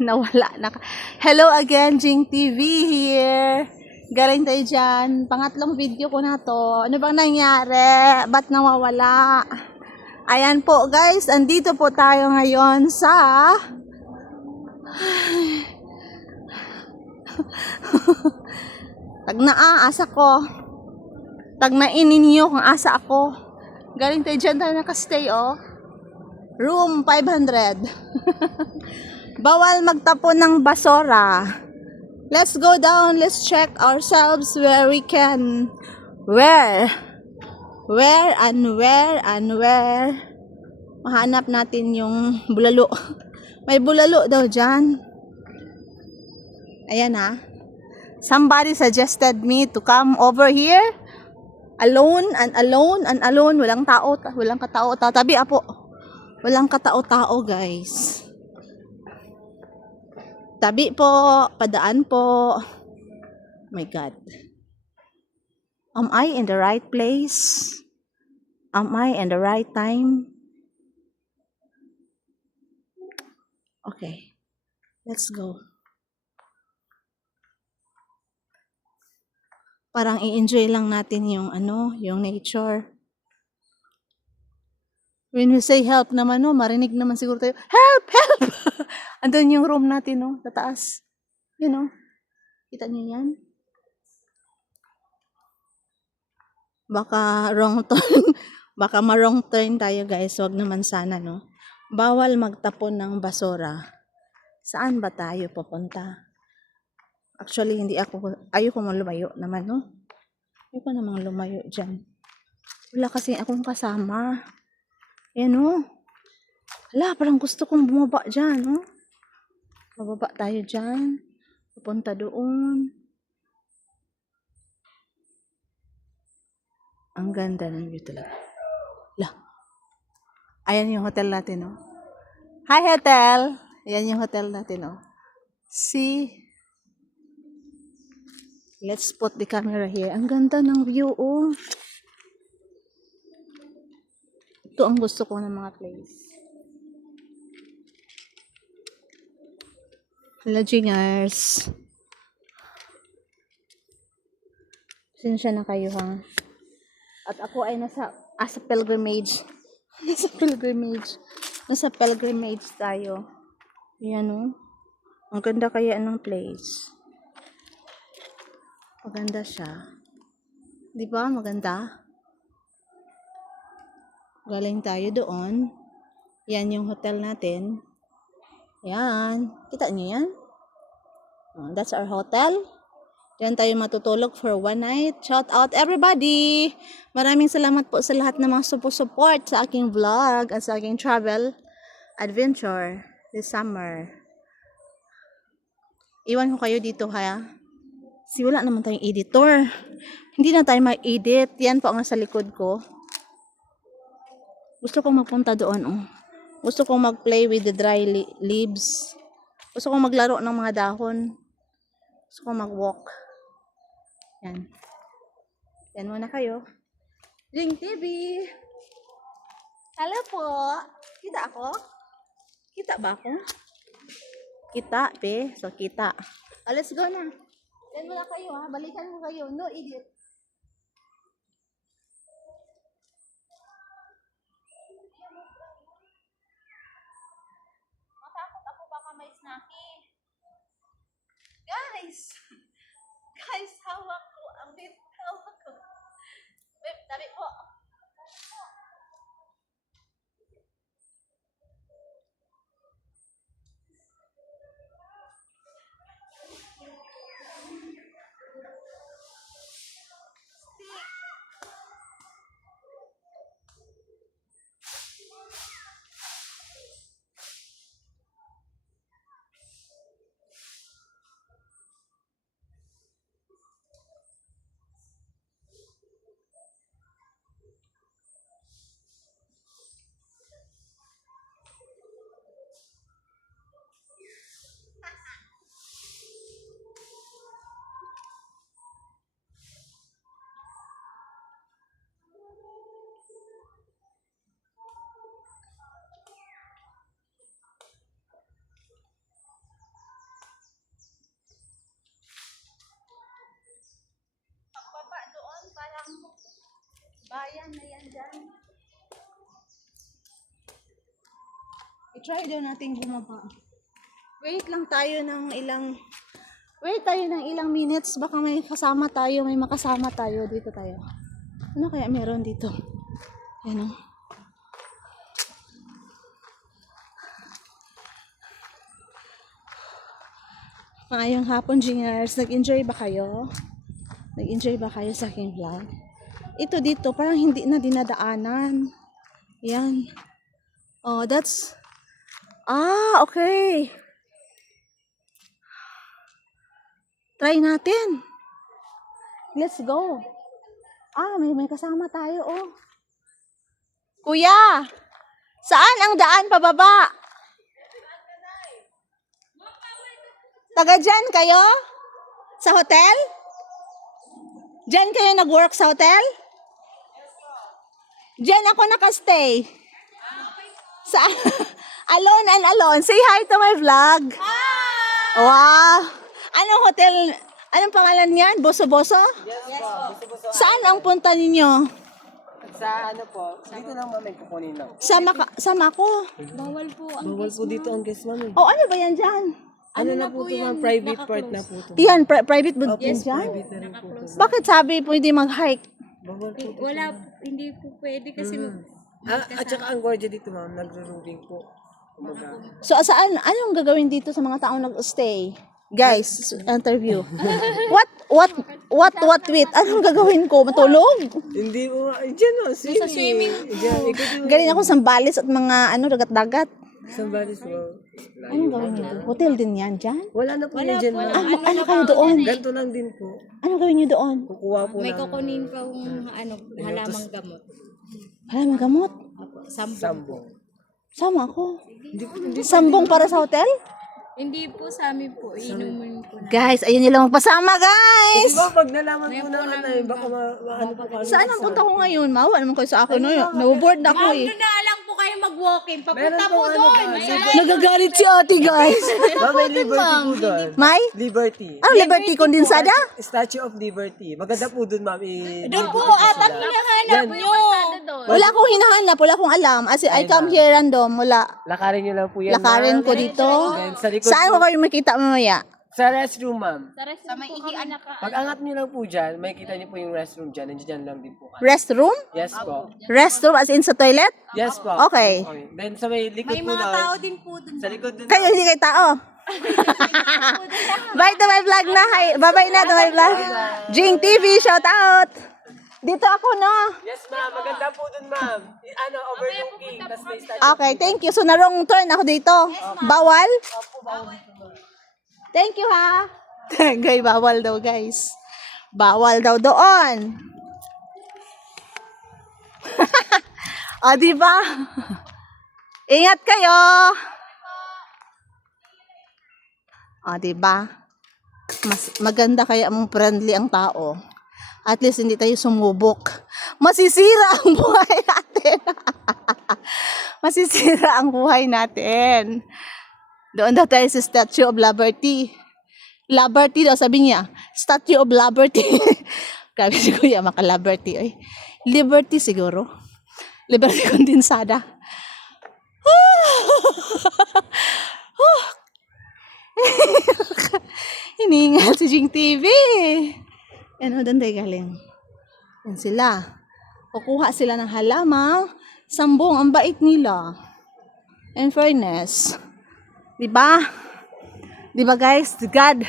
Nawala na. Hello again, Jing TV here. Galing tayo dyan. Pangatlong video ko na to. Ano bang nangyari? Ba't nawawala? Ayan po guys, andito po tayo ngayon sa tag na asa ko. Tag na ininyo kung asa ako. Galing tayo dyan tayo nakastay Room 500. Bawal magtapon ng basura. Let's go down. Let's check ourselves where we can. Where and where. Mahanap natin yung bulalo. May bulalo daw dyan. Ayan ha. Somebody suggested me to come over here. Alone. Walang tao. Walang katao. Tabi apo. Walang katao-tao guys. Tabi po, padaan po. My God. Am I in the right place? Am I in the right time? Okay. Let's go. Parang i-enjoy lang natin yung yung nature. When we say help naman marinig naman siguro tayo, help! Andun yung room natin sa taas. Kita niyo yan? Baka wrong turn. Baka ma-wrong turn tayo guys. Wag naman sana Bawal magtapon ng basura. Saan ba tayo pupunta? Actually, ayoko lumayo naman Ayoko namang lumayo dyan. Wala kasi akong kasama. Ayan Hala, parang gusto kong bumaba dyan Mababa tayo dyan. Pupunta doon. Ang ganda ng view talaga. Lah. Ayan yung hotel natin Hi hotel. Ayan yung hotel natin See. Let's put the camera here. Ang ganda ng view Ito ang gusto ko ng mga place. Hello Jingers. Sinsya na kayo At ako ay nasa pilgrimage. Nasa pilgrimage tayo. Yan Ang ganda kaya ng place. Maganda siya. Di ba? Maganda. Galing tayo doon. Yan yung hotel natin. Yan. Kita niyo yan? That's our hotel. Diyan tayo matutulog for one night. Shout out everybody! Maraming salamat po sa lahat ng mga support sa aking vlog at sa aking travel adventure this summer. Iwan ko kayo dito Kasi wala naman tayong editor. Hindi na tayo mag-edit. Yan po ang nasa likod ko. Gusto kong magpunta doon Gusto kong mag-play with the dry leaves. Gusto kong maglaro ng mga dahon. Gusto kong mag-walk. Yan. Yan muna kayo. Jing TV. Hello po. Kita ako? Kita ba ako? Kita, be. So, kita. Let's go na. Yan muna kayo Balikan mo kayo. No edit. Matakot ako baka may snacky. Guys, hawak ko ang hawak ko. Wait, tabi po. I-try daw natin bumaba. Wait tayo ng ilang minutes. Baka may kasama tayo, may makasama tayo. Dito tayo. Ano kaya meron dito? Ayan o. Maayong hapon, Jingers. Nag-enjoy ba kayo? Nag-enjoy ba kayo sa aking vlog? Ito dito, parang hindi na dinadaanan. Yan. Oh, that's... okay. Try natin. Let's go. May kasama tayo, oh. Kuya, saan ang daan pababa? Taga dyan kayo? Sa hotel? Dyan kayo nag-work sa hotel? Dyan ako nakastay. Saan? Alone and alone. Say hi to my vlog. Hi! Wow! Anong hotel? Anong pangalan niyan? Boso-boso? Yes po. Buso-buso. Saan ang punta ninyo? Sa ano po? Dito lang mami kukunin lang. Sama ko. Bawal po dito ang guest mami. Oh, ano ba yan dyan? Ano na po ito ma'am? Private part na po ito. Yan, private ba din dyan? Private na rin po ito. Bakit sabi pwede mag-hike? Bawal po. Wala, hindi po pwede kasi At saka ang guardia dito ma'am, nagro-rooming po. Kumbaga. So, saan? Anong gagawin dito sa mga taong nag-stay? Guys, interview. What with? Anong gagawin ko? Matulog? Hindi po, dyan o, swimming. Dyan, ikaw Galing ako Sambales at mga dagat-dagat. Somebody's well. Anong gawin niyo doon? Hotel din yan dyan? Wala na po yun dyan ma'am. Ano kayo doon? Ganito lang din po. Ano gawin niyo doon? Kukuha po may ng kukunin kang halamang gamot. Wala mang gamot. sambong. Sama ako. Sambong para sa hotel? Hindi po sa amin po, inumin po na. Guys, ayun nila magpasama, guys! Di ba pag nalaman po na baka maano po kami. Saan ang punta ko ngayon? Mawa naman kayo sa akin. Naboboard na ako eh. Doon na lang po kayo mag-walking. Meron Papunta po po doon. Nagagalit si ate, guys. May liberty po doon. May? Liberty. Ano, Liberty Condensada? Statue of Liberty. Maganda po doon, ma'am. Doon po ata hinahanap nyo. Wala akong hinahanap, wala akong alam. As in, I come here random, wala. Lakarin nyo lang po yan, Lakarin ma'am. ko dito. Then, sa likod Saan ko po, kayo makita mamaya? sa restroom, ma'am. Sa may ihian na ka. Pag angat nyo lang po dyan, may kita nyo po yung restroom dyan. Nandiyan lang din po. Restroom? Yes po. Restroom as in sa toilet? Yes po. Okay. Then sa may likod May po mga na. tao din po doon. Sa likod dun. Kayo hindi kayo tao. Bye to my vlog na. Hi. Bye-bye na to my vlog. Jing TV, shout out. Dito ako, no? Yes, ma'am. Maganda po dun, ma'am. Overlooking. Tapos may statue. Okay, thank you. So, narong turn ako dito. Bawal? Thank you, ha? Guys, bawal daw, guys. Bawal daw doon. O, diba? Ingat kayo. O, diba? Mas maganda kaya mong friendly ang tao. At least hindi tayo sumubok. Masisira ang buhay natin. Masisira ang buhay natin. Doon daw tayo sa Statue of Liberty. Liberty daw, sabi niya. Statue of Liberty. Grabe si Kuya, maka-Liberty. Ay, Liberty siguro. Liberty Condensada. Hiningal si Jing TV. Yan o, doon tayo galing. Yan sila. Kukuha sila ng halamang sambong. Ang bait nila. In fairness. Diba? Diba guys? God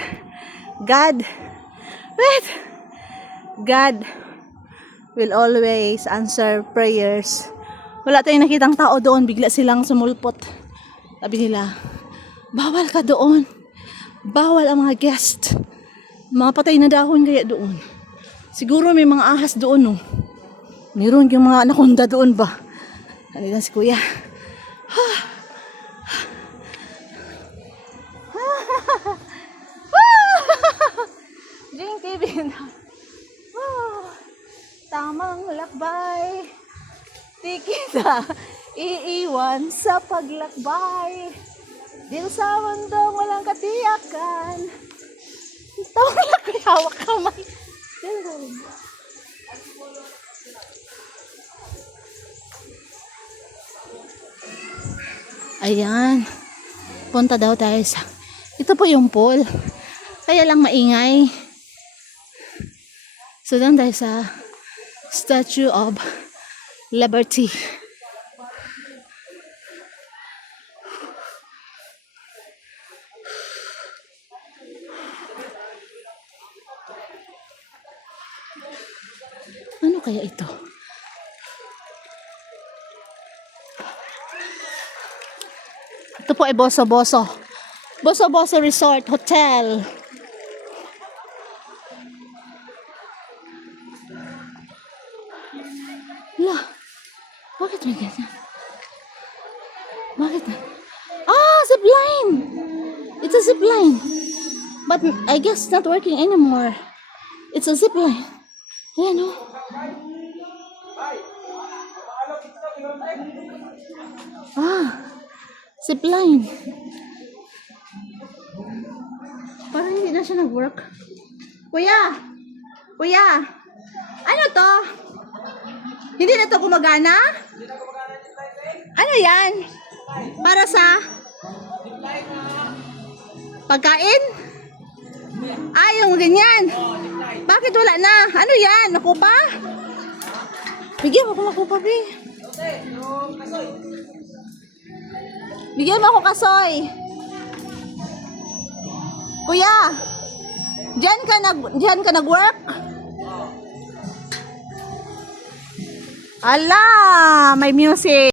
will always answer prayers. Wala tayong nakitang tao doon. Bigla silang sumulpot. Sabi nila, bawal ka doon. Bawal ang mga guest. Mga patay na dahon kaya doon. Siguro may mga ahas doon, no? Meron yung mga anaconda doon ba? Ano lang si Kuya? Jing TV na. Tamang lakbay. Di kita iiwan sa paglakbay. Dil sa mundong walang katiyakan. Tamang lakbay, hawak kamay. Ayan. Punta daw tayo sa... Ito po yung pool. Kaya lang maingay. So, doon tayo sa Statue of Liberty. Ano kaya ito? Ito po ay Boso Boso. Boso Boso Resort Hotel. La, bakit may ganyan? Bakit? Ah, zip line! It's a zip line. But I guess not working anymore. It's a zip line. Ayan o. Zip line. Parang hindi na siya nag-work. Kuya! Kuya! Ano to? Hindi na to gumagana? Ano yan? Para sa pagkain? Ah, yung ganyan. Bakit wala na? Ano yan? Naku pa? Bigyan mo ako pa, be. Bigyan mo ako kasoy. Kuya, diyan ka nag-work? Ala, may music.